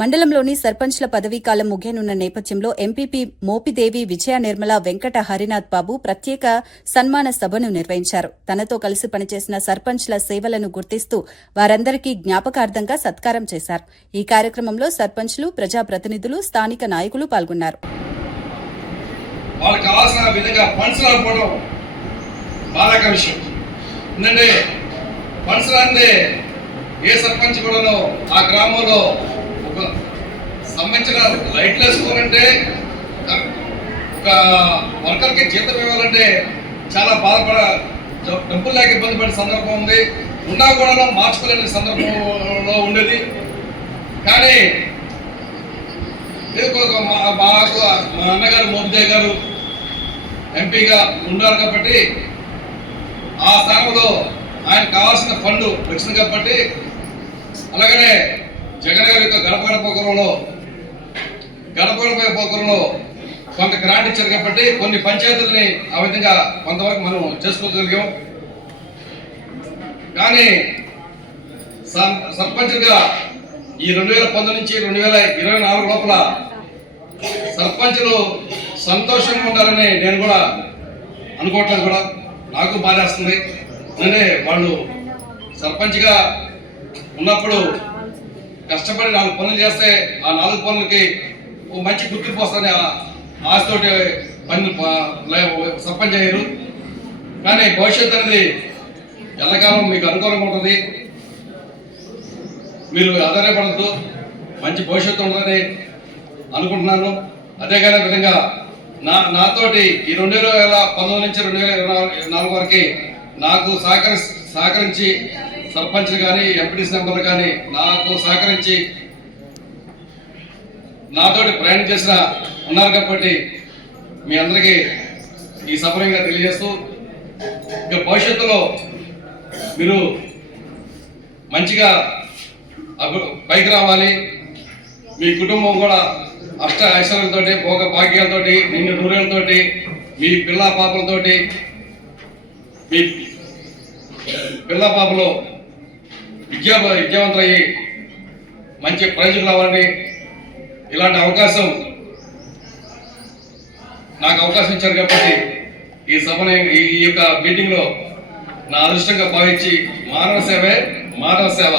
మండలంలోని సర్పంచ్ల పదవీకాలం ముగియనున్న నేపథ్యంలో ఎంపీపీ మోపిదేవి విజయ నిర్మల వెంకట హరినాథ్ బాబు ప్రత్యేక సన్మాన సభను నిర్వహించారు. తనతో కలిసి పనిచేసిన సర్పంచ్ల సేవలను గుర్తిస్తూ వారందరికీ జ్ఞాపకార్థంగా సత్కారం చేశారు. ఈ కార్యక్రమంలో సర్పంచ్లు, ప్రజాప్రతినిధులు, స్థానిక నాయకులు పాల్గొన్నారు. ఏ సర్పంచ్ కూడా ఆ గ్రామంలో సంబంధించిన లైట్లు వేసుకోవాలంటే, ఒక వర్కర్కి జీతం ఇవ్వాలంటే చాలా డబ్బులు లేక ఇబ్బంది పడే సందర్భం ఉంది. ఉన్నా కూడా మార్చుకోలేని సందర్భంలో ఉండేది. కానీ మాకు మా అన్నగారు మోపిదేవి గారు ఎంపీగా ఉన్నారు కాబట్టి ఆ స్థానంలో ఆయన కావాల్సిన ఫండ్ వచ్చింది కాబట్టి, అలాగనే జగన్ గారి యొక్క గడప పోకరంలో కొంత గ్రాంట్ ఇచ్చారు కాబట్టి కొన్ని పంచాయతీలని ఆ విధంగా కొంతవరకు మనం చేసుకోగలిగాం. కానీ సర్పంచ్గా ఈ 2019 నుంచి 2024 లోపల సర్పంచ్లు సంతోషంగా ఉండాలని నేను కూడా అనుకోవట్లేదు. కూడా నాకు బాధేస్తుంది. వాళ్ళు సర్పంచ్గా ఉన్నప్పుడు కష్టపడి 4 పనులు చేస్తే ఆ 4 పనులకి మంచి గుర్తింపు వస్తుందని ఆశతోటి సర్పంచ్ అయ్యారు. కానీ భవిష్యత్తు అనేది ఎల్లకాలం మీకు అనుకూలంగా ఉంటుంది. మీరు ఆధారపడద్దు, మంచి భవిష్యత్తు ఉంటుందని అనుకుంటున్నాను. అదేగానే విధంగా నాతోటి ఈ 2019 నుంచి 2024 వరకు నాకు సహకరించి సర్పంచ్లు కానీ ఎంపీటీసీ మెంబర్లు కానీ నాకు సహకరించి నాతోటి ప్రయాణం చేసిన ఉన్నారు కాబట్టి మీ అందరికీ ఈ సఫలంగా తెలియజేస్తూ, ఇక భవిష్యత్తులో మీరు మంచిగా పైకి రావాలి. మీ కుటుంబం కూడా అష్ట ఐశ్వర్యాలతోటి, భోగ భాగ్యాలతోటి, నిన్ను నూరేళ్ళతోటి, మీ పిల్ల పాపలతోటి, మీ పిల్ల పాపలు విద్యావంతులయ్యి మంచి ప్రైజులు రావాలని, ఇలాంటి అవకాశం నాకు అవకాశం ఇచ్చారు కాబట్టి ఈ సభని ఈ యొక్క మీటింగ్లో నా అదృష్టంగా భావించి మానవ సేవ